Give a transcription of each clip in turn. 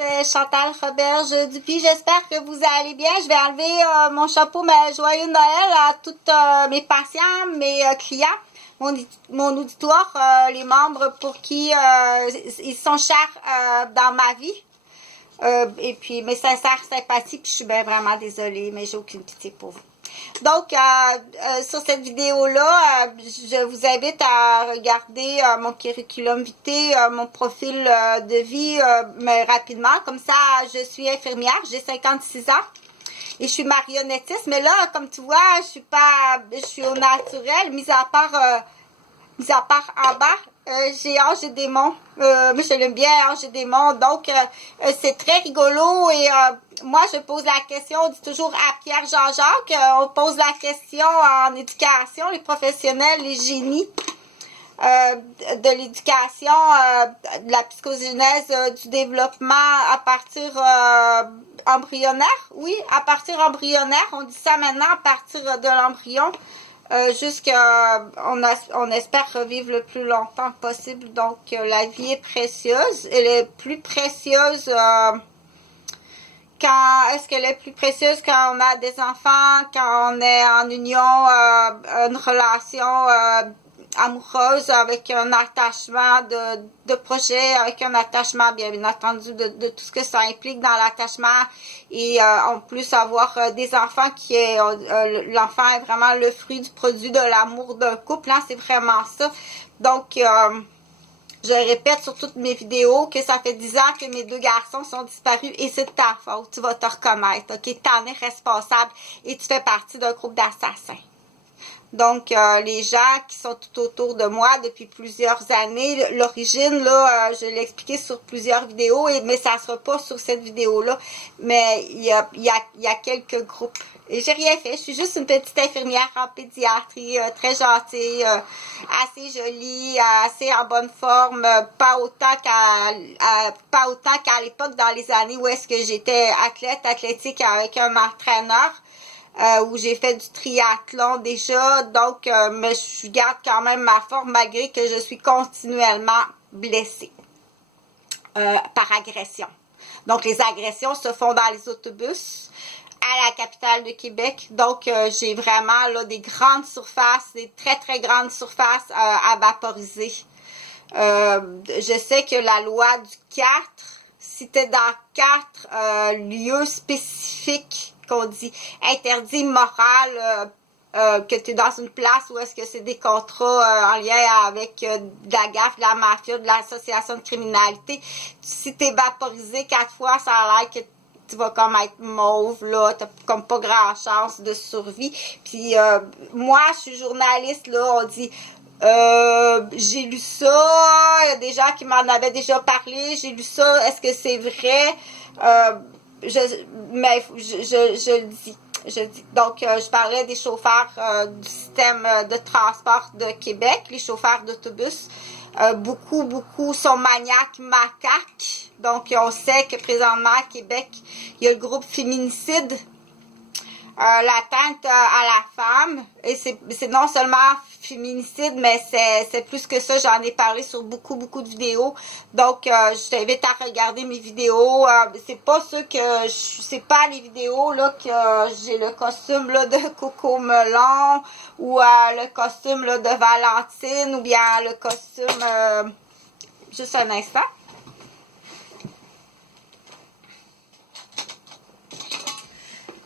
C'est Chantal Roberge Dupuis. J'espère que vous allez bien. Je vais enlever mon chapeau, mais joyeux Noël à tous mes patients, mes clients, mon auditoire, les membres pour qui ils sont chers dans ma vie. Et puis mes sincères sympathies, puis je suis bien vraiment désolée, mais j'ai aucune pitié pour vous. Donc, sur cette vidéo-là, je vous invite à regarder mon curriculum vitae, mon profil de vie, mais rapidement. Comme ça, je suis infirmière, j'ai 56 ans et je suis marionnettiste. Mais là, comme tu vois, je suis au naturel, mis à part en bas. J'ai Ange et Démon. Mais je l'aime bien, Ange et Démon. Donc, c'est très rigolo. Et moi, je pose la question, on dit toujours à Pierre Jean-Jacques, on pose la question en éducation, les professionnels, les génies de l'éducation, de la psychogenèse, du développement à partir embryonnaire. Oui, à partir embryonnaire. On dit ça maintenant à partir de l'embryon. Jusqu'à on espère revivre le plus longtemps possible. Donc la vie est précieuse. Elle est plus précieuse est-ce qu'elle est plus précieuse quand on a des enfants, quand on est en union, une relation amoureuse avec un attachement de projet, avec un attachement bien entendu de tout ce que ça implique dans l'attachement, et en plus avoir des enfants qui est l'enfant est vraiment le fruit du produit de l'amour d'un couple, hein, c'est vraiment ça. Donc je répète sur toutes mes vidéos que ça fait 10 ans que mes 2 garçons sont disparus et c'est de ta faute. Tu vas te reconnaître, ok? T'en es responsable et tu fais partie d'un groupe d'assassins. Donc, les gens qui sont tout autour de moi depuis plusieurs années, l'origine, là, je l'ai expliqué sur plusieurs vidéos, mais ça ne sera pas sur cette vidéo-là. Mais il y a quelques groupes. Et j'ai rien fait, je suis juste une petite infirmière en pédiatrie, très gentille, assez jolie, assez en bonne forme, pas autant qu'à l'époque dans les années où est-ce que j'étais athlétique avec un entraîneur. Où j'ai fait du triathlon déjà, donc mais je garde quand même ma forme malgré que je suis continuellement blessée par agression. Donc les agressions se font dans les autobus à la capitale de Québec, donc j'ai vraiment là des grandes surfaces, des très très grandes surfaces à vaporiser. Je sais que la loi du 4, si tu es dans 4 lieux spécifiques qu'on dit interdit moral, que tu es dans une place où est-ce que c'est des contrats en lien avec de la gaffe, de la mafia, de l'association de criminalité. Si tu es vaporisé 4 fois, ça a l'air que tu vas comme être mauve, là, t'as comme pas grand chance de survie. Puis moi, je suis journaliste, là, on dit j'ai lu ça, il y a des gens qui m'en avaient déjà parlé, j'ai lu ça, est-ce que c'est vrai? Mais je le dis. Donc, je parlais des chauffeurs du système de transport de Québec, les chauffeurs d'autobus. Beaucoup sont maniaques, macaques. Donc, on sait que présentement à Québec, il y a le groupe Féminicide, l'atteinte à la femme. Et c'est non seulement féminicide, mais c'est plus que ça. J'en ai parlé sur beaucoup de vidéos. Donc, je t'invite à regarder mes vidéos. C'est pas c'est pas les vidéos là que j'ai le costume là de Coco Melon ou le costume là de Valentine ou bien le costume juste un instant.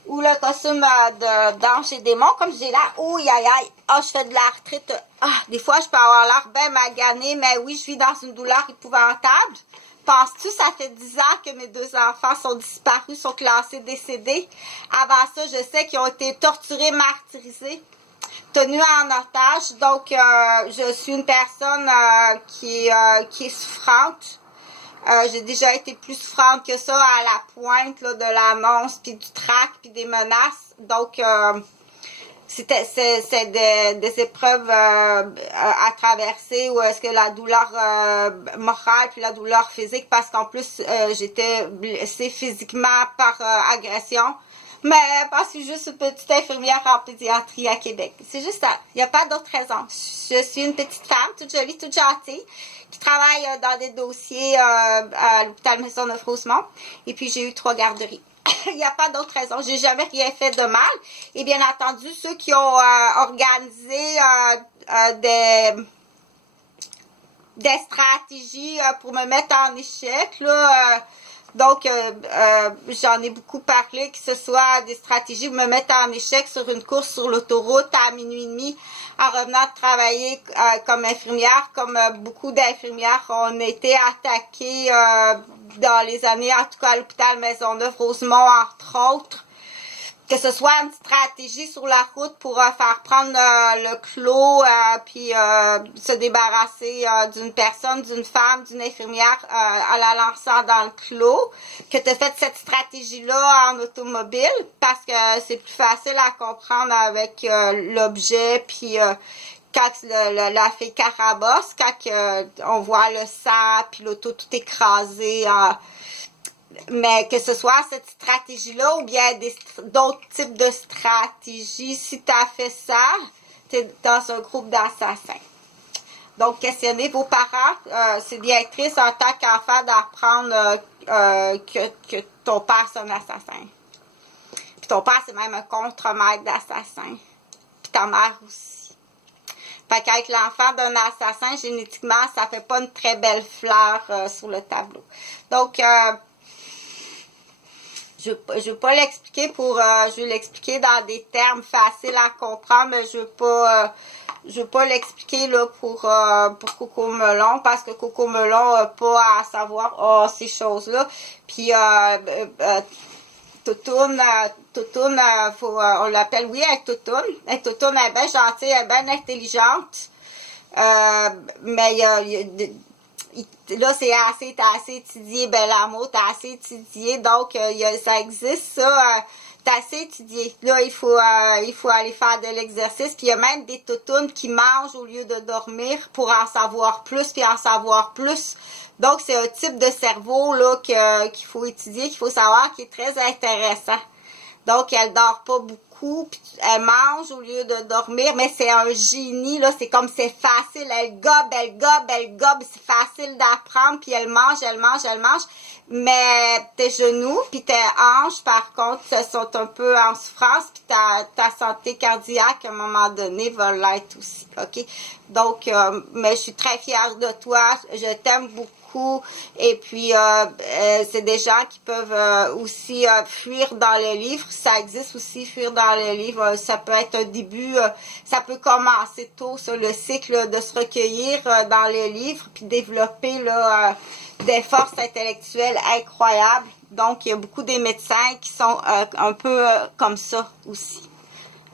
Ou le costume d'Ange et Démon, comme j'ai là, ouïe aïe aïe, je fais de la retraite, des fois je peux avoir l'air bien maganée, mais oui, je vis dans une douleur épouvantable. Penses-tu, ça fait 10 ans que mes 2 enfants sont disparus, sont classés décédés. Avant ça, je sais qu'ils ont été torturés, martyrisés, tenus en otage. Donc, je suis une personne qui est souffrante. J'ai déjà été plus souffrante que ça à la pointe là, de l'annonce, puis du trac, puis des menaces. Donc, c'est des épreuves à traverser où est-ce que la douleur morale puis la douleur physique, parce qu'en plus, j'étais blessée physiquement par agression. Mais parce que je suis juste une petite infirmière en pédiatrie à Québec. C'est juste ça. Il n'y a pas d'autre raison. Je suis une petite femme, toute jolie, toute gentille, qui travaille dans des dossiers à l'hôpital Maisonneuve-Rosemont. Et puis, j'ai eu 3 garderies. Il n'y a pas d'autre raison. J'ai jamais rien fait de mal. Et bien entendu, ceux qui ont organisé des stratégies pour me mettre en échec, là, donc, j'en ai beaucoup parlé, que ce soit des stratégies pour me mettre en échec sur une course sur l'autoroute à minuit et demi en revenant de travailler comme infirmière, comme beaucoup d'infirmières ont été attaquées dans les années, en tout cas à l'hôpital Maisonneuve-Rosemont, entre autres. Que ce soit une stratégie sur la route pour faire prendre le clos, puis se débarrasser d'une personne, d'une femme, d'une infirmière en la lançant dans le clos, que tu as fait cette stratégie-là en automobile, parce que c'est plus facile à comprendre avec l'objet, puis quand la fée carabosse, quand on voit le sang, puis l'auto tout écrasé, mais que ce soit cette stratégie-là ou bien d'autres types de stratégies, si tu as fait ça, tu es dans un groupe d'assassins. Donc, questionnez vos parents. C'est bien triste en tant qu'enfant d'apprendre que ton père, c'est un assassin. Puis ton père, c'est même un contre-maître d'assassin. Puis ta mère aussi. Fait qu'avec l'enfant d'un assassin, génétiquement, ça fait pas une très belle fleur sur le tableau. Donc, je veux pas l'expliquer je vais l'expliquer dans des termes faciles à comprendre, mais je veux pas l'expliquer là pour Coco Melon, parce que Coco Melon n'a pas à savoir ces choses-là. Puis Toutoune, on l'appelle, oui, elle Toutoune. Toutoune, elle est bien gentille, elle est bien intelligente. Mais là, c'est assez étudié, ben l'amour, t'as assez étudié, donc ça existe, ça, t'as assez étudié. Là, il faut aller faire de l'exercice, puis il y a même des toutounes qui mangent au lieu de dormir pour en savoir plus, puis en savoir plus. Donc, c'est un type de cerveau là qu'il faut étudier, qu'il faut savoir, qui est très intéressant. Donc, elle dort pas beaucoup, puis elle mange au lieu de dormir, mais c'est un génie, là, c'est comme c'est facile, elle gobe, c'est facile d'apprendre, puis elle mange, mais tes genoux, puis tes hanches, par contre, sont un peu en souffrance, puis ta santé cardiaque, à un moment donné, va l'être aussi, ok? Donc, mais je suis très fière de toi, je t'aime beaucoup. Et puis, c'est des gens qui peuvent aussi fuir dans le livre. Ça existe aussi, fuir dans le livre. Ça peut être un début, ça peut commencer tôt, ça, le cycle de se recueillir dans les livres, puis développer là, des forces intellectuelles incroyables. Donc, il y a beaucoup des médecins qui sont un peu comme ça aussi.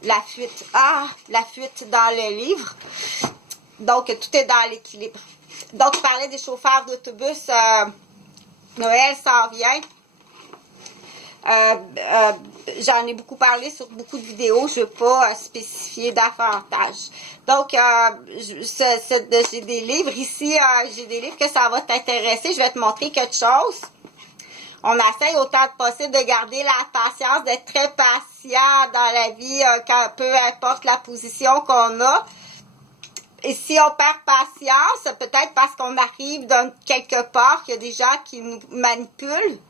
La fuite dans le livre. Donc, tout est dans l'équilibre. Donc, je parlais des chauffeurs d'autobus. Noël s'en vient. J'en ai beaucoup parlé sur beaucoup de vidéos. Je ne veux pas spécifier davantage. Donc, j'ai des livres ici. J'ai des livres que ça va t'intéresser. Je vais te montrer quelque chose. On essaye autant que possible de garder la patience, d'être très patient dans la vie, peu importe la position qu'on a. Et si on perd patience, peut-être parce qu'on arrive de quelque part, qu'il y a des gens qui nous manipulent,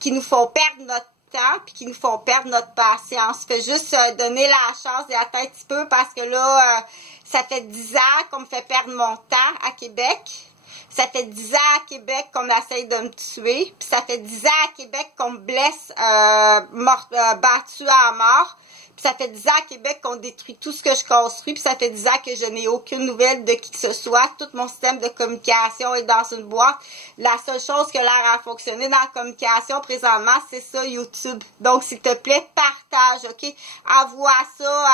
qui nous font perdre notre temps, puis qui nous font perdre notre patience. Fait juste donner la chance d'y attendre un petit peu, parce que là, ça fait 10 ans qu'on me fait perdre mon temps à Québec. Ça fait 10 ans à Québec qu'on essaye de me tuer. Puis ça fait 10 ans à Québec qu'on me blesse, battu à mort. Puis ça fait 10 ans à Québec qu'on détruit tout ce que je construis. Puis ça fait 10 ans que je n'ai aucune nouvelle de qui que ce soit. Tout mon système de communication est dans une boîte. La seule chose qui a l'air à fonctionner dans la communication présentement, c'est ça, YouTube. Donc, s'il te plaît, partage, OK? Envoie ça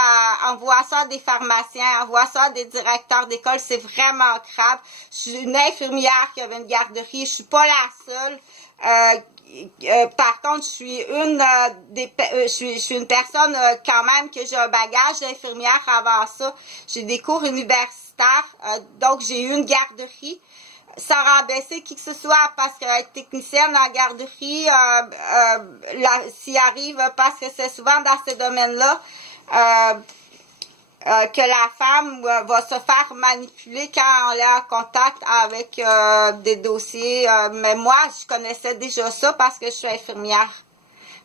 à des pharmaciens, envoie ça à des directeurs d'école. C'est vraiment grave. Je suis une infirmière qui avait une garderie. Je suis pas la seule. Par contre, je suis une personne quand même que j'ai un bagage d'infirmière avant ça. J'ai des cours universitaires, donc j'ai eu une garderie. sans rabaisser qui que ce soit, parce qu'être technicienne en garderie, s'y arrive, parce que c'est souvent dans ce domaine-là que la femme va se faire manipuler quand elle est en contact avec des dossiers. Mais moi, je connaissais déjà ça parce que je suis infirmière.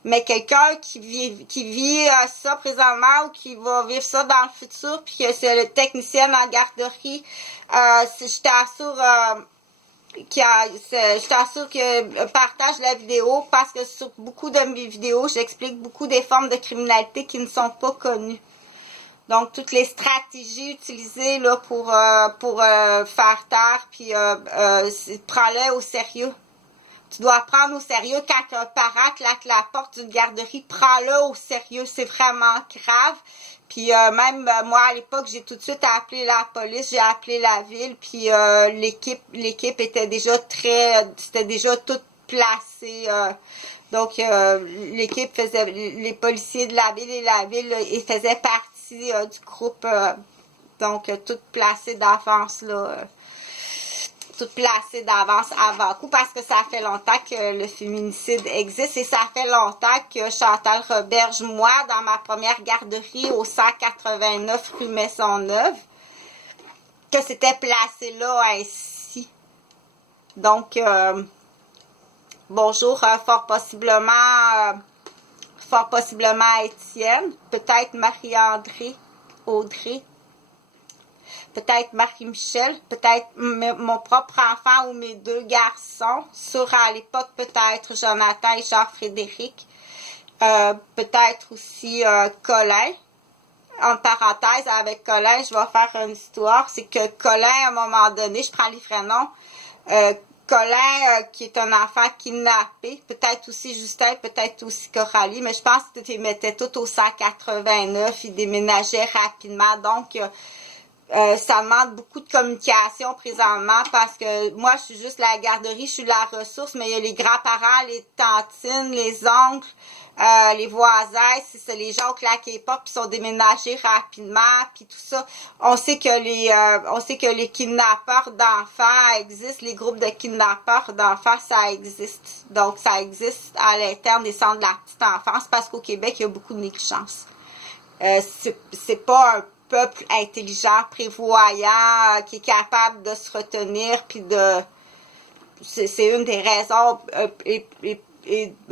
Mais quelqu'un qui vit ça présentement ou qui va vivre ça dans le futur, puis que c'est le technicien en garderie, je t'assure je t'assure que partage la vidéo parce que sur beaucoup de mes vidéos, j'explique beaucoup des formes de criminalité qui ne sont pas connues. Donc, toutes les stratégies utilisées là, pour faire taire, puis prends-les au sérieux. Tu dois prendre au sérieux quand un parent claque la porte d'une garderie, prends-le au sérieux, c'est vraiment grave. Puis même moi à l'époque, j'ai tout de suite appelé la police, j'ai appelé la ville, puis l'équipe était déjà c'était déjà toute placée. Donc l'équipe faisait, les policiers de la ville et la ville, ils faisaient partie du groupe, donc toute placée d'avance là. Toute placée d'avance avant coup parce que ça fait longtemps que le féminicide existe et ça fait longtemps que Chantal Roberge, moi, dans ma première garderie au 189 rue Maisonneuve, que c'était placé là ainsi. Donc, bonjour, fort possiblement Étienne, peut-être Marie-André, Audrey, peut-être Marie-Michel, peut-être mon propre enfant ou mes deux garçons, sur à l'époque peut-être Jonathan et Jean-Frédéric, peut-être aussi Colin. En parenthèse, avec Colin, je vais faire une histoire, c'est que Colin, à un moment donné, je prends les vrais noms, Colin, qui est un enfant kidnappé, peut-être aussi Justin, peut-être aussi Coralie, mais je pense qu'ils mettaient tout au 189, ils déménageaient rapidement, donc ça demande beaucoup de communication présentement parce que moi, je suis juste la garderie, je suis la ressource, mais il y a les grands-parents, les tantines, les oncles, les voisins, si c'est les gens au claqué pas, puis sont déménagés rapidement, puis tout ça. On sait que les kidnappeurs d'enfants existent, les groupes de kidnappeurs d'enfants, ça existe. Donc, ça existe à l'interne des centres de la petite enfance parce qu'au Québec, il y a beaucoup de négligence. C'est pas un peuple intelligent, prévoyant, qui est capable de se retenir, puis c'est une des raisons et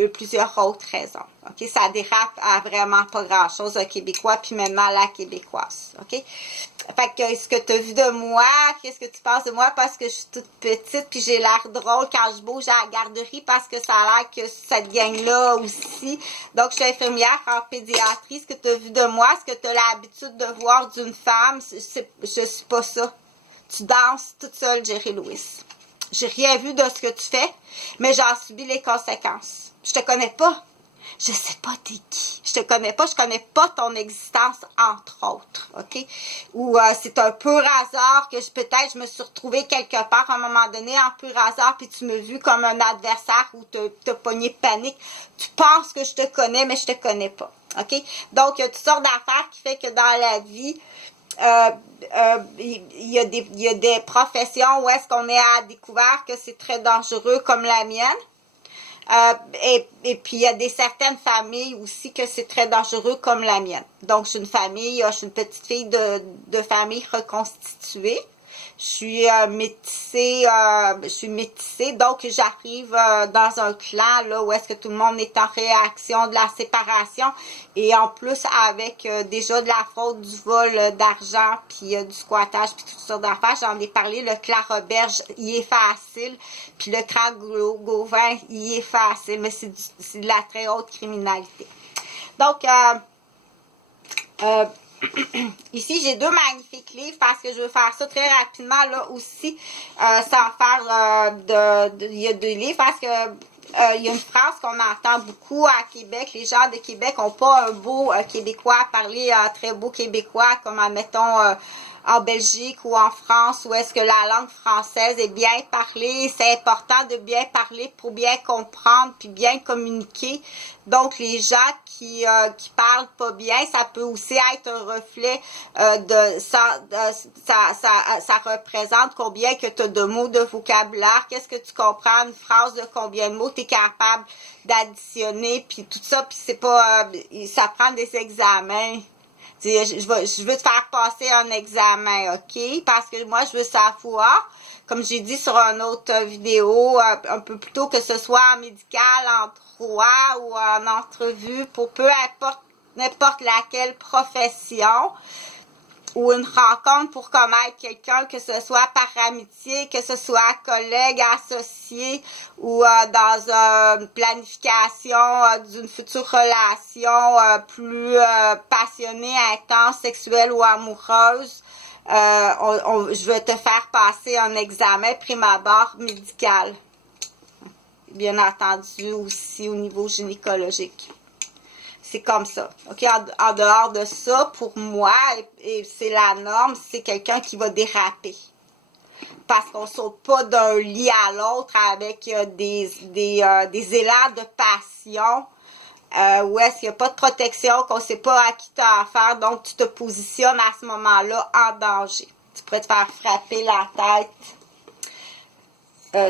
plusieurs autres raisons. OK? Ça dérape à vraiment pas grand-chose, un Québécois, puis maintenant la Québécoise. OK? Fait que, ce que tu as vu de moi, qu'est-ce que tu penses de moi parce que je suis toute petite, puis j'ai l'air drôle quand je bouge à la garderie parce que ça a l'air que cette gang-là aussi. Donc, je suis infirmière en pédiatrie. Ce que tu as vu de moi, ce que tu as l'habitude de voir d'une femme, je suis pas ça. Tu danses toute seule, Jerry Lewis. J'ai rien vu de ce que tu fais, mais j'en subis les conséquences. Je te connais pas. Je sais pas t'es qui. Je te connais pas. Je connais pas ton existence, entre autres. OK? Ou c'est un pur hasard que peut-être je me suis retrouvée quelque part à un moment donné en pur hasard, puis tu m'as vu comme un adversaire ou t'as pogné panique. Tu penses que je te connais, mais je te connais pas. OK? Donc, il y a toutes sortes d'affaires qui fait que dans la vie, il y a des professions où est-ce qu'on est à découvert que c'est très dangereux, comme la mienne. Et puis, il y a certaines familles aussi que c'est très dangereux, comme la mienne. Donc, je suis une petite fille de famille reconstituée. Je suis métissée, donc j'arrive dans un clan là où est-ce que tout le monde est en réaction de la séparation et en plus avec déjà de la fraude, du vol d'argent, puis du squattage, puis toutes sortes d'affaires. J'en ai parlé, le clan Roberge, il est facile, puis le clan Gauvin, il est facile, mais c'est de la très haute criminalité. Donc, ici, j'ai deux magnifiques livres parce que je veux faire ça très rapidement là aussi, sans faire il y a deux livres parce que il y a une phrase qu'on entend beaucoup à Québec. Les gens de Québec n'ont pas un beau québécois à parler, un très beau québécois, comme admettons en Belgique ou en France, où est-ce que la langue française est bien parlée. C'est important de bien parler pour bien comprendre puis bien communiquer. Donc, les gens qui parlent pas bien, ça peut aussi être un reflet ça représente combien que tu as de mots de vocabulaire, qu'est-ce que tu comprends, une phrase de combien de mots tu es capable d'additionner, puis tout ça, puis c'est pas, ça prend des examens. Je veux te faire passer un examen, ok? Parce que moi, je veux savoir, comme j'ai dit sur une autre vidéo un peu plus tôt, que ce soit en médical, en droit ou en entrevue, pour peu importe n'importe laquelle profession ou une rencontre pour connaître quelqu'un, que ce soit par amitié, que ce soit collègue, associé ou dans une planification d'une future relation plus passionnée, intense, sexuelle ou amoureuse. Je vais te faire passer un examen prime abord médical. Bien entendu aussi au niveau gynécologique. C'est comme ça. OK? En dehors de ça, pour moi, et c'est la norme, c'est quelqu'un qui va déraper. Parce qu'on ne saute pas d'un lit à l'autre avec des élans de passion, où est-ce qu'il n'y a pas de protection, qu'on ne sait pas à qui tu as affaire, donc tu te positionnes à ce moment-là en danger. Tu pourrais te faire frapper la tête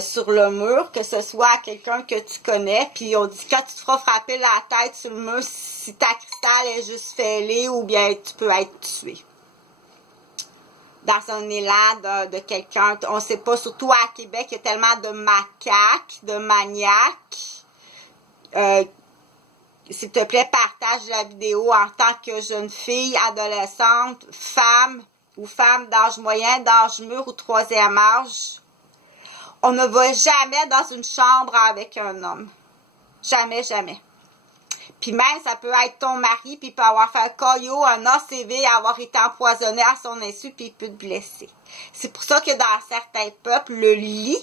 sur le mur, que ce soit à quelqu'un que tu connais, puis on dit quand tu te feras frapper la tête sur le mur, si ta cristal est juste fêlée, ou bien tu peux être tué. Dans un élan de quelqu'un, on ne sait pas, surtout à Québec, il y a tellement de macaques, de maniaques. S'il te plaît, partage la vidéo en tant que jeune fille, adolescente, femme, ou femme d'âge moyen, d'âge mûr ou troisième âge. On ne va jamais dans une chambre avec un homme. Jamais, jamais. Puis même, ça peut être ton mari, puis il peut avoir fait un caillot, un ACV, avoir été empoisonné à son insu, puis il peut te blesser. C'est pour ça que dans certains peuples, le lit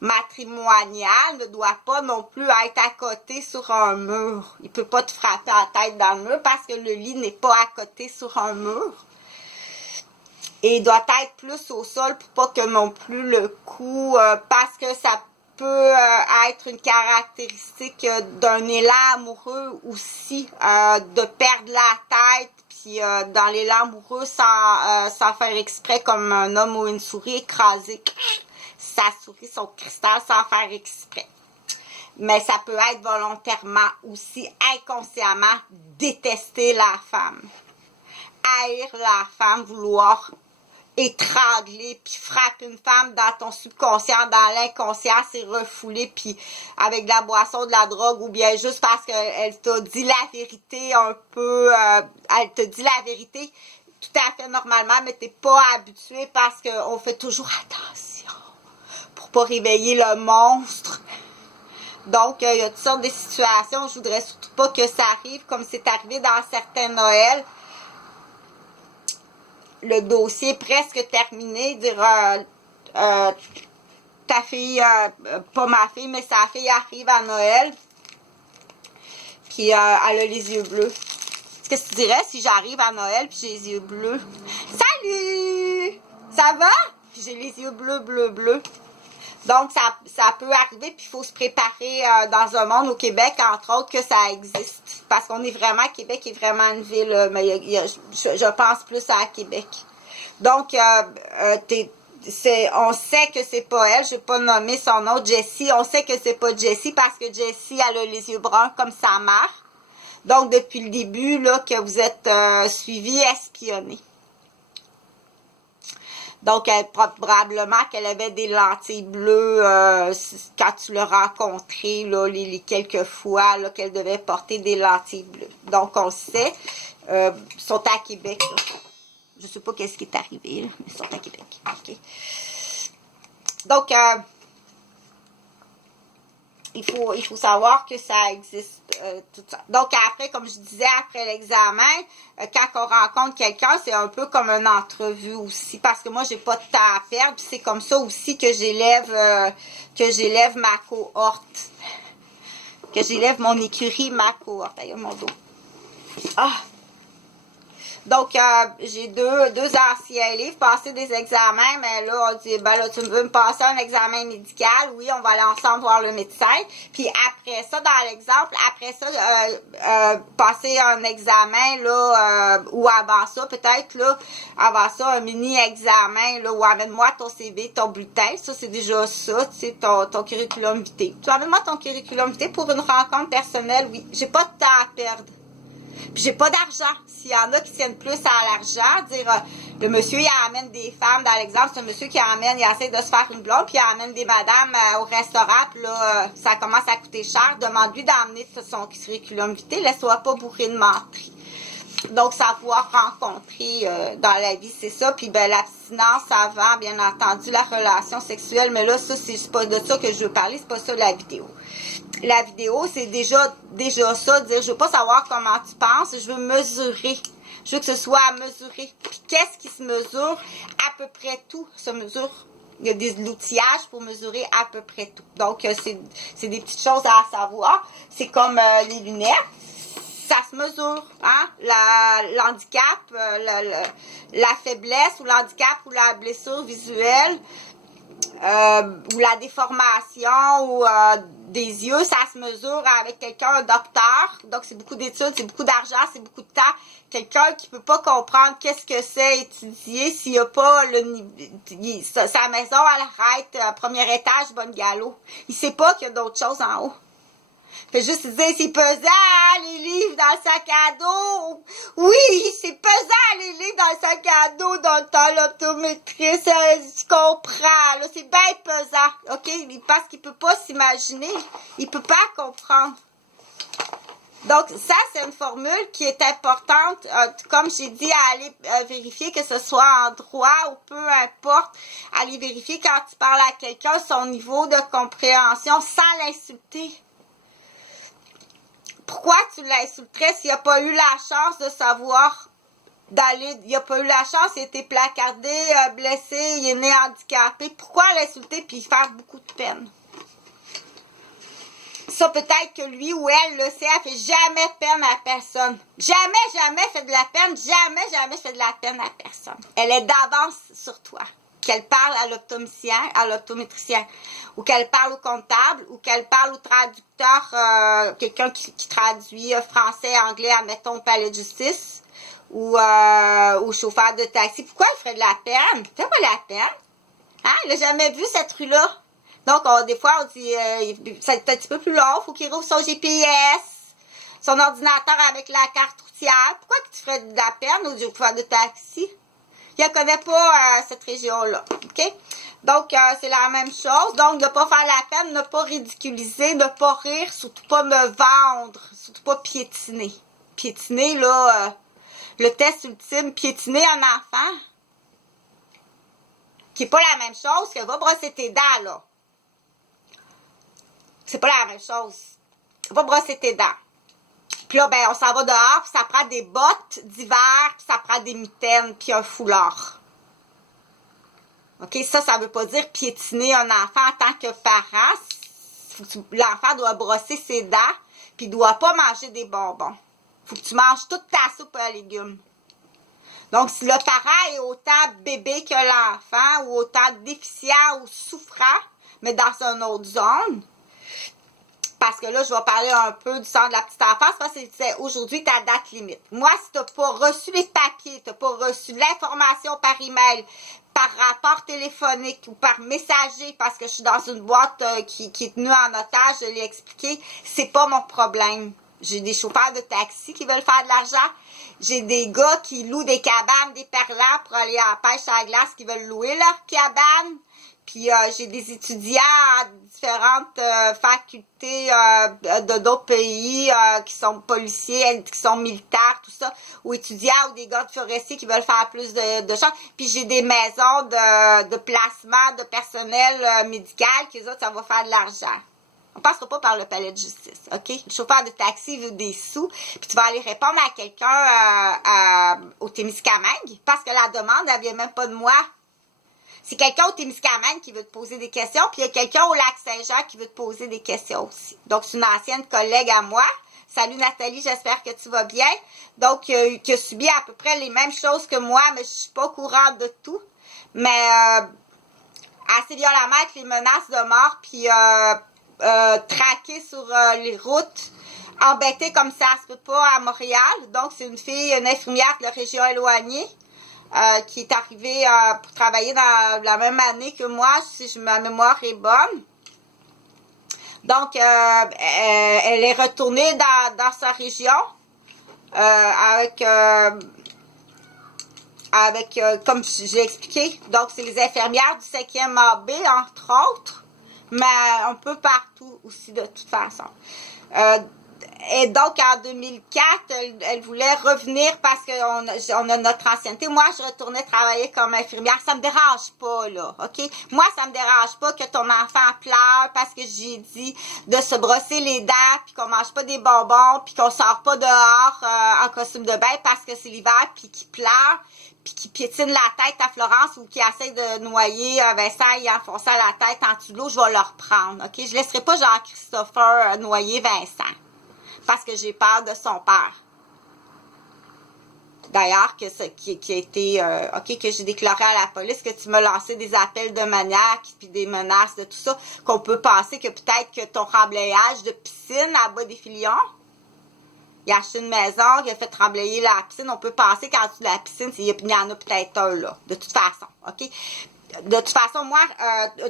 matrimonial ne doit pas non plus être à côté sur un mur. Il ne peut pas te frapper la tête dans le mur parce que le lit n'est pas à côté sur un mur. Et il doit être plus au sol pour pas que non plus le cou, parce que ça peut être une caractéristique d'un élan amoureux aussi, de perdre la tête, puis dans l'élan amoureux sans faire exprès, comme un homme ou une souris écraser sa souris, son cristal sans faire exprès. Mais ça peut être volontairement aussi, inconsciemment, détester la femme. Haïr la femme, vouloir étrangler, puis frapper une femme dans ton subconscient, dans l'inconscient, c'est refoulé, puis avec de la boisson, de la drogue, ou bien juste parce qu'elle t'a dit la vérité un peu, elle te dit la vérité tout à fait normalement, mais t'es pas habitué parce qu'on fait toujours attention pour pas réveiller le monstre. Donc, il y a toutes sortes de situations, je voudrais surtout pas que ça arrive, comme c'est arrivé dans certains Noëls. Le dossier est presque terminé, dire ta fille, pas ma fille, mais sa fille arrive à Noël, puis elle a les yeux bleus. Qu'est-ce que tu dirais si j'arrive à Noël puis j'ai les yeux bleus? Salut! Ça va? Puis j'ai les yeux bleus, bleus, bleus. Donc, ça peut arriver, puis il faut se préparer dans un monde au Québec, entre autres, que ça existe. Parce qu'on est vraiment, Québec est vraiment une ville, mais je pense plus à Québec. Donc, on sait que c'est pas elle, je vais pas nommer son nom, Jessie. On sait que c'est pas Jessie parce que Jessie, elle a les yeux bruns comme sa mère. Donc, depuis le début, là, que vous êtes suivi, espionné. Donc, probablement qu'elle avait des lentilles bleues quand tu l'as rencontrée, là, les quelques fois là, qu'elle devait porter des lentilles bleues. Donc, on sait, ils sont à Québec. Là. Je ne sais pas qu'est-ce qui est arrivé, là, mais ils sont à Québec. Okay. Donc, il faut savoir que ça existe, tout ça. Donc, après, comme je disais, après l'examen, quand on rencontre quelqu'un, c'est un peu comme une entrevue aussi, parce que moi, j'ai pas de temps à perdre, puis c'est comme ça aussi que j'élève ma cohorte, que j'élève mon écurie, ma cohorte. Aïe, mon dos. Ah! Donc, j'ai deux anciens livres, passer des examens, mais là, on dit, ben là, tu veux me passer un examen médical? Oui, on va aller ensemble voir le médecin. Puis après ça, dans l'exemple, après ça, passer un examen, là, ou avant ça, peut-être, là, avant ça, un mini-examen, là, où amène-moi ton CV, ton bulletin. Ça, c'est déjà ça, tu sais, ton curriculum vitae. Tu amènes-moi ton curriculum vitae pour une rencontre personnelle, oui. J'ai pas de temps à perdre. Puis j'ai pas d'argent. S'il y en a qui tiennent plus à l'argent, dire le monsieur, il amène des femmes, dans l'exemple, c'est un monsieur qui amène, il essaie de se faire une blonde, puis il amène des madames au restaurant, puis là, ça commence à coûter cher. Demande-lui d'amener son curriculum vitae, laisse-toi pas bourrer de menterie. Donc, savoir rencontrer dans la vie, c'est ça. Puis, ben, l'abstinence avant, bien entendu, la relation sexuelle. Mais là, ça, c'est pas de ça que je veux parler. C'est pas ça la vidéo. La vidéo, c'est déjà ça. Dire, je veux pas savoir comment tu penses. Je veux mesurer. Je veux que ce soit à mesurer. Puis, qu'est-ce qui se mesure? À peu près tout se mesure. Il y a des outillages pour mesurer à peu près tout. Donc, c'est des petites choses à savoir. C'est comme les lunettes. Ça se mesure, hein? L'handicap, la faiblesse ou l'handicap ou la blessure visuelle ou la déformation ou des yeux, ça se mesure avec quelqu'un, un docteur. Donc, c'est beaucoup d'études, c'est beaucoup d'argent, c'est beaucoup de temps. Quelqu'un qui peut pas comprendre qu'est-ce que c'est étudier s'il n'y a pas le niveau. Sa maison, elle arrête, premier étage, bungalow. Il sait pas qu'il y a d'autres choses en haut. Fait juste dire, c'est pesant, les livres dans le sac à dos. Oui, c'est pesant, les livres dans le sac à dos, dans l'optométrie, tu comprends, là, c'est bien pesant, ok? Parce qu'il peut pas s'imaginer, il peut pas comprendre. Donc, ça, c'est une formule qui est importante, comme j'ai dit, à aller vérifier que ce soit en droit ou peu importe, aller vérifier quand tu parles à quelqu'un son niveau de compréhension sans l'insulter. Pourquoi tu l'insulterais s'il n'a pas eu la chance de savoir d'aller, il n'a pas eu la chance, il a été placardé, blessé, il est né handicapé. Pourquoi l'insulter puis faire beaucoup de peine? Ça, peut-être que lui ou elle le sait, elle fait jamais peine à personne. Jamais fait de la peine, jamais fait de la peine à personne. Elle est d'avance sur toi. Qu'elle parle à l'optométricien, ou qu'elle parle au comptable, ou qu'elle parle au traducteur, quelqu'un qui traduit français, anglais, admettons, au palais de justice, ou au chauffeur de taxi. Pourquoi elle ferait de la peine? Fais pas la peine. Hein? Elle n'a jamais vu cette rue-là. Donc, des fois, on dit, c'est un petit peu plus long, il faut qu'il rouvre son GPS, son ordinateur avec la carte routière. Pourquoi que tu ferais de la peine au chauffeur de taxi? Il ne connaît pas cette région-là, OK? Donc, c'est la même chose. Donc, de ne pas faire la peine, ne pas ridiculiser, ne pas rire, surtout pas me vendre, surtout pas piétiner. Piétiner, là, le test ultime, piétiner un enfant, qui n'est pas la même chose que va brosser tes dents, là. C'est pas la même chose. Va brosser tes dents. Puis là, ben, on s'en va dehors, puis ça prend des bottes d'hiver, puis ça prend des mitaines, puis un foulard. OK? Ça veut pas dire piétiner un enfant en tant que parent. L'enfant doit brosser ses dents, puis il doit pas manger des bonbons. Faut que tu manges toute ta soupe à légumes. Donc, si le parent est autant bébé que l'enfant, ou autant déficient ou souffrant, mais dans une autre zone, parce que là, je vais parler un peu du centre de la petite enfance, parce que c'est aujourd'hui ta date limite. Moi, si tu n'as pas reçu les papiers, tu n'as pas reçu l'information par email, par rapport téléphonique ou par messager, parce que je suis dans une boîte qui est tenue en otage, je l'ai expliqué, c'est pas mon problème. J'ai des chauffeurs de taxi qui veulent faire de l'argent. J'ai des gars qui louent des cabanes, des perlants pour aller à la pêche à la glace qui veulent louer leur cabane. Puis j'ai des étudiants à différentes facultés de d'autres pays qui sont policiers, qui sont militaires, tout ça, ou étudiants ou des gars de forestiers qui veulent faire plus de choses. Puis j'ai des maisons de placement de personnel médical qui, eux autres, ça va faire de l'argent. On passera pas par le palais de justice, OK? Le chauffeur de taxi veut des sous, puis tu vas aller répondre à quelqu'un au Témiscamingue, parce que la demande, elle vient même pas de moi. C'est quelqu'un au Témiscamingue qui veut te poser des questions, puis il y a quelqu'un au Lac-Saint-Jean qui veut te poser des questions aussi. Donc, c'est une ancienne collègue à moi. Salut Nathalie, j'espère que tu vas bien. Donc, qui a subi à peu près les mêmes choses que moi, mais je suis pas au courant de tout. Mais assez violemment avec les menaces de mort, puis traquée sur les routes, embêtée comme ça se peut pas à Montréal. Donc, c'est une fille, une infirmière de la région éloignée, qui est arrivée pour travailler dans la même année que moi, si ma mémoire est bonne. Donc, elle est retournée dans sa région avec comme j'ai expliqué, donc c'est les infirmières du 5e AB, entre autres, mais un peu partout aussi de toute façon. Et donc, en 2004, elle voulait revenir parce qu'on a notre ancienneté. Moi, je retournais travailler comme infirmière. Ça me dérange pas, là, OK? Moi, ça me dérange pas que ton enfant pleure parce que j'ai dit de se brosser les dents, puis qu'on mange pas des bonbons, puis qu'on sort pas dehors en costume de bain parce que c'est l'hiver, puis qu'il pleure, puis qui piétine la tête à Florence ou qui essaie de noyer Vincent et enfoncer la tête en dessous de l'eau, je vais le reprendre, OK? Je laisserai pas Jean-Christopher noyer Vincent. Parce que j'ai peur de son père. D'ailleurs, qui a été, OK, que j'ai déclaré à la police que tu m'as lancé des appels de maniaque, puis des menaces de tout ça, qu'on peut penser que peut-être que ton remblayage de piscine à Bas-des-Filions, il a acheté une maison, il a fait tremblayer la piscine, on peut penser qu'en dessous de la piscine, il y en a peut-être un, là, de toute façon, OK? De toute façon, moi,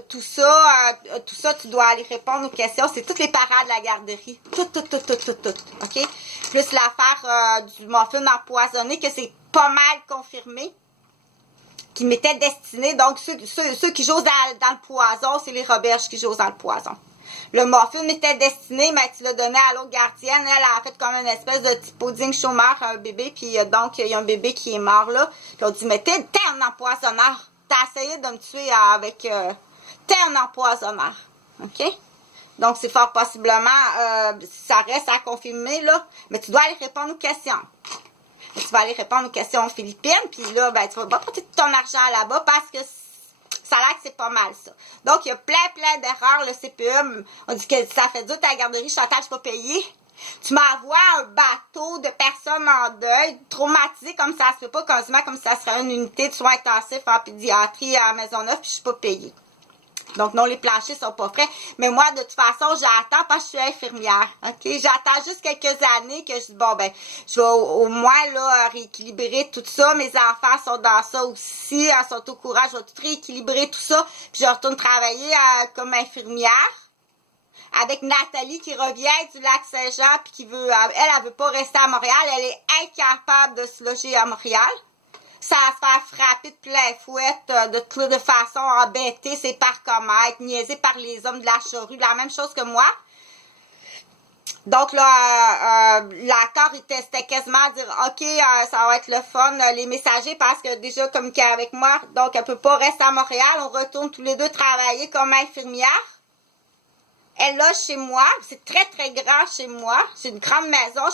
tout ça, tu dois aller répondre aux questions. C'est toutes les parents de la garderie. Tout. OK? Plus l'affaire du muffin empoisonné, que c'est pas mal confirmé, qui m'était destiné. Donc, ceux qui jouent dans le poison, c'est les Roberges qui jouent dans le poison. Le muffin m'était destiné, mais tu l'as donné à l'autre gardienne. Elle a fait comme une espèce de petit pudding chômeur, un bébé. Puis donc, il y a un bébé qui est mort là. Puis on dit, mais t'es un empoisonneur. T'as essayé de me tuer avec... t'es un empoisonneur. OK? Donc, c'est fort possiblement... ça reste à confirmer, là. Mais tu dois aller répondre aux questions. Tu vas aller répondre aux questions aux Philippines. Puis là, ben, tu vas pas porter tout ton argent là-bas parce que ça a l'air que c'est pas mal, ça. Donc, il y a plein d'erreurs. Le CPE, on dit que ça fait dur ta garderie. Chantal, je suis pas payée. Tu m'envoies un bateau de personnes en deuil, traumatisées comme ça se fait pas, quasiment comme ça serait une unité de soins intensifs en pédiatrie à Maisonneuve, puis je suis pas payée. Donc non, les planchers sont pas frais. Mais moi, de toute façon, j'attends parce que je suis infirmière. OK? J'attends juste quelques années que je dis, bon, ben, je vais au moins, là, rééquilibrer tout ça. Mes enfants sont dans ça aussi. Elles sont au courant. Je vais tout rééquilibrer tout ça. Puis je retourne travailler comme infirmière. Avec Nathalie qui revient du Lac-Saint-Jean puis qui veut, elle veut pas rester à Montréal, elle est incapable de se loger à Montréal. Ça va se faire frapper de plein fouet, de façon embêtée, ses parcomètres, niaisée par les hommes de la charrue, la même chose que moi. Donc là, l'accord c'était quasiment à dire, OK, ça va être le fun, les messagers, parce que déjà communiquer avec moi, donc elle peut pas rester à Montréal, on retourne tous les deux travailler comme infirmière. Elle loge chez moi, c'est très grand chez moi, c'est une grande maison,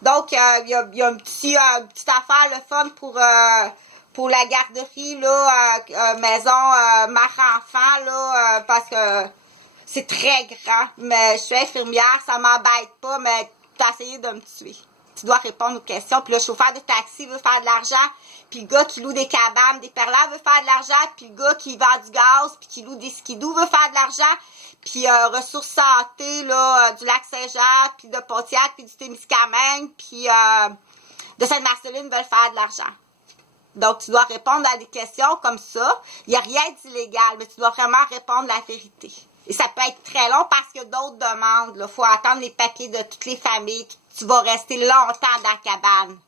donc il y a une petite affaire, le fun pour la garderie, là, maison mère-enfant, là, parce que c'est très grand, mais je suis infirmière, ça m'embête pas, mais tu as essayé de me tuer. Tu dois répondre aux questions, puis le chauffeur de taxi veut faire de l'argent, puis le gars qui loue des cabanes, des perlats veut faire de l'argent, puis le gars qui vend du gaz, puis qui loue des skidoo veut faire de l'argent, puis Ressources Santé, là, du Lac-Saint-Jean, puis de Pontiac, puis du Témiscamingue, puis de Sainte-Marceline veulent faire de l'argent. Donc, tu dois répondre à des questions comme ça. Il n'y a rien d'illégal, mais tu dois vraiment répondre la vérité. Et ça peut être très long parce que d'autres demandent. Il faut attendre les papiers de toutes les familles. Tu vas rester longtemps dans la cabane.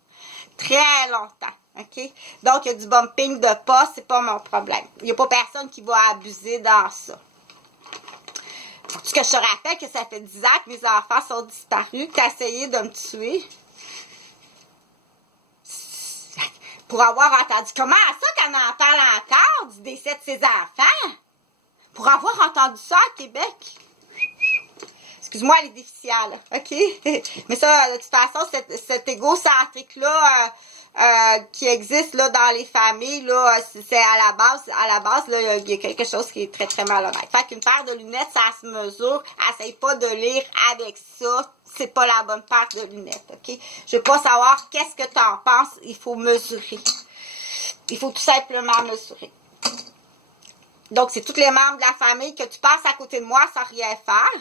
Très longtemps. OK? Donc, il y a du bumping de pas, c'est pas mon problème. Il n'y a pas personne qui va abuser dans ça. Parce que je te rappelle que ça fait 10 ans que mes enfants sont disparus, que tu as essayé de me tuer. Pour avoir entendu. Comment ça qu'on en parle encore du décès de ses enfants? Pour avoir entendu ça à Québec. Excuse-moi les déficients, là. OK? Mais ça, de toute façon, cet égocentrique-là, qui existent là dans les familles, là, c'est à la base, là, il y a quelque chose qui est très, très malhonnête. Fait qu'une paire de lunettes, ça se mesure. Essaye pas de lire avec ça. C'est pas la bonne paire de lunettes, OK? Je veux pas savoir qu'est-ce que tu en penses. Il faut mesurer. Il faut tout simplement mesurer. Donc, c'est tous les membres de la famille que tu passes à côté de moi sans rien faire.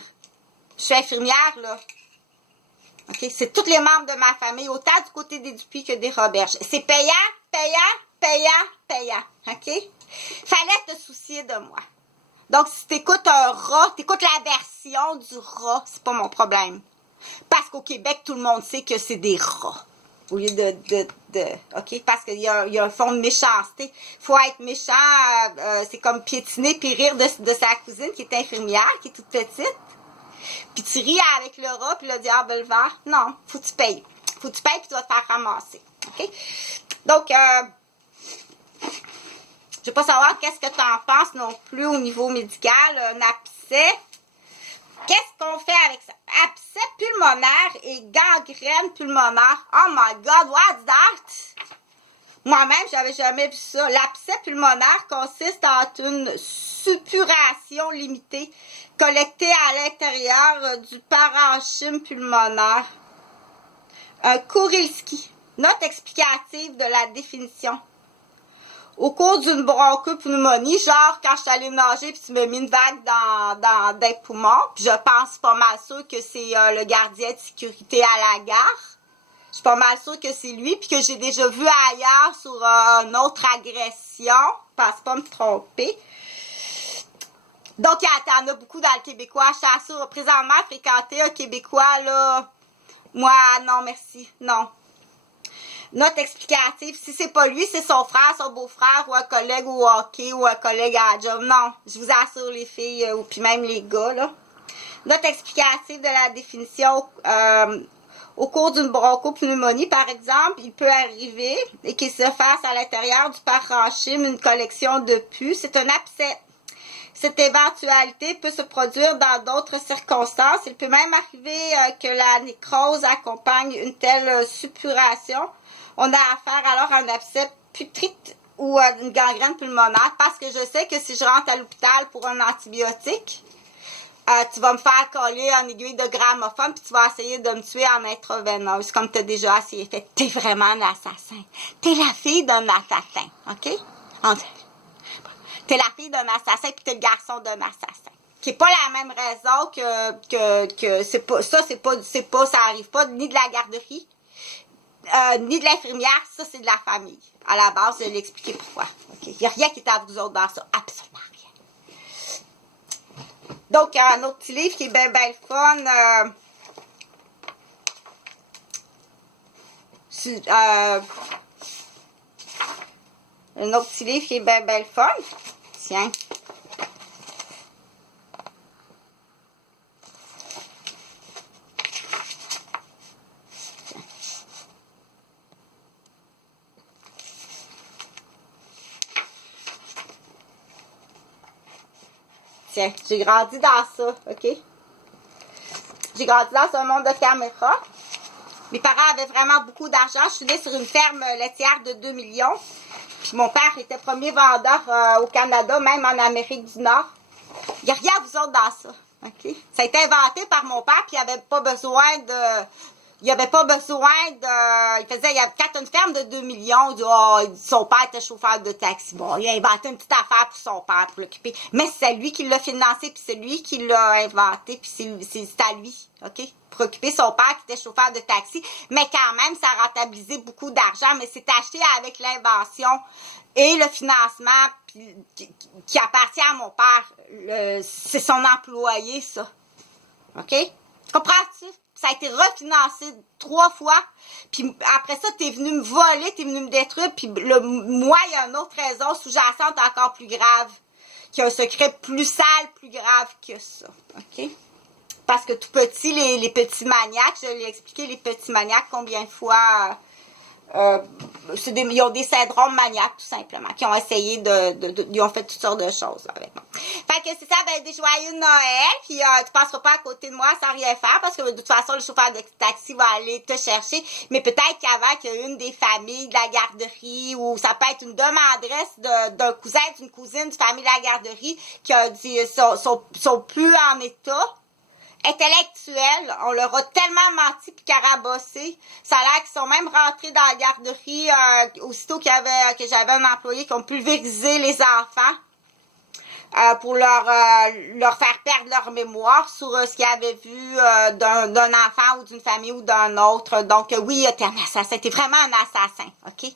Je suis infirmière, là. OK? C'est tous les membres de ma famille, autant du côté des Dupuis que des Roberges. C'est payant, payant, payant, payant. OK? Fallait te soucier de moi. Donc, si t'écoutes un rat, t'écoutes la version du rat, c'est pas mon problème. Parce qu'au Québec, tout le monde sait que c'est des rats. Au lieu OK? Parce qu'il y a un fond de méchanceté. Faut être méchant, c'est comme piétiner puis rire de sa cousine qui est infirmière, qui est toute petite. Puis tu ris avec le rat puis le diable le vert. Non, faut que tu payes. Faut que tu payes puis tu vas te faire ramasser. OK? Donc, je veux pas savoir qu'est-ce que tu en penses non plus au niveau médical. Un abcès. Qu'est-ce qu'on fait avec ça? Abcès pulmonaire et gangrène pulmonaire. Oh my God, what's that? Moi-même, j'avais jamais vu ça. L'abcès pulmonaire consiste en une suppuration limitée collectée à l'intérieur du parenchyme pulmonaire. Un Kurilski. Note explicative de la définition. Au cours d'une bronchopneumonie, genre quand je suis allée nager puis tu m'as mis une vague dans des poumons, puis je pense pas mal sûr que c'est le gardien de sécurité à la gare. Je suis pas mal sûre que c'est lui, puis que j'ai déjà vu ailleurs sur une autre agression. Je pense pas me tromper. Donc, il y en a beaucoup dans le Québécois. Je suis sûre, présentement, fréquenter un Québécois, là, moi, non, merci, non. Note explicative, si c'est pas lui, c'est son frère, son beau-frère, ou un collègue au hockey, ou un collègue à la job. Non, je vous assure, les filles, ou puis même les gars, là. Note explicative de la définition, au cours d'une bronchopneumonie, par exemple, il peut arriver et qu'il se fasse à l'intérieur du parenchyme une collection de pus. C'est un abcès. Cette éventualité peut se produire dans d'autres circonstances. Il peut même arriver que la nécrose accompagne une telle suppuration. On a affaire alors à un abcès putride ou à une gangrène pulmonaire parce que je sais que si je rentre à l'hôpital pour un antibiotique, tu vas me faire coller en aiguille de gramophone puis tu vas essayer de me tuer en intraveineuse comme tu as déjà essayé. T'es vraiment un assassin. T'es la fille d'un assassin, OK? T'es la fille d'un assassin puis t'es le garçon d'un assassin. Qui n'est pas la même raison que c'est pas ça arrive pas ni de la garderie, ni de l'infirmière, ça c'est de la famille. À la base, je vais l'expliquer pourquoi. Okay? Il n'y a rien qui est à vous autres dans ça. Absolument rien. Donc, un autre petit livre qui est bien fun. Un autre petit livre qui est bien fun. Tiens. Tiens, j'ai grandi dans ça, OK? J'ai grandi dans un monde de caméras. Mes parents avaient vraiment beaucoup d'argent. Je suis née sur une ferme laitière de 2 millions. Puis mon père était premier vendeur au Canada, même en Amérique du Nord. Il n'y a rien à vous autres dans ça, OK? Ça a été inventé par mon père, puis il n'avait pas besoin de... Il avait pas besoin de... Il avait quand une ferme de 2 millions, son père était chauffeur de taxi. Bon, il a inventé une petite affaire pour son père, pour l'occuper. Mais c'est lui qui l'a financé, puis c'est lui qui l'a inventé, puis c'est à lui, OK? Pour occuper son père qui était chauffeur de taxi. Mais quand même, ça a rentabilisé beaucoup d'argent, mais c'est acheté avec l'invention et le financement qui appartient à mon père. C'est son employé, ça. OK? Comprends-tu? Ça a été refinancé 3 fois. Puis après ça, t'es venu me voler, t'es venu me détruire. Puis moi, il y a une autre raison sous-jacente encore plus grave. Qui a un secret plus sale, plus grave que ça. OK? Parce que tout petit, les petits maniaques, je l'ai expliqué, les petits maniaques, combien de fois ils ont des syndromes maniaques, tout simplement, qui ont essayé ils ont fait toutes sortes de choses, là, avec moi. Fait que c'est ça, ben, des joyeux Noël, puis tu passeras pas à côté de moi sans rien faire, parce que de toute façon, le chauffeur de taxi va aller te chercher, mais peut-être qu'avant qu'il y ait une des familles de la garderie, ou ça peut être une demandresse d'un cousin, d'une cousine de famille de la garderie, qui a dit, sont plus en état, intellectuels, on leur a tellement menti puis carabossé. Ça a l'air qu'ils sont même rentrés dans la garderie aussitôt que j'avais un employé qui ont pulvérisé les enfants pour leur faire perdre leur mémoire sur ce qu'ils avaient vu d'un enfant ou d'une famille ou d'un autre. Donc oui, c'était un assassin. C'était vraiment un assassin, OK?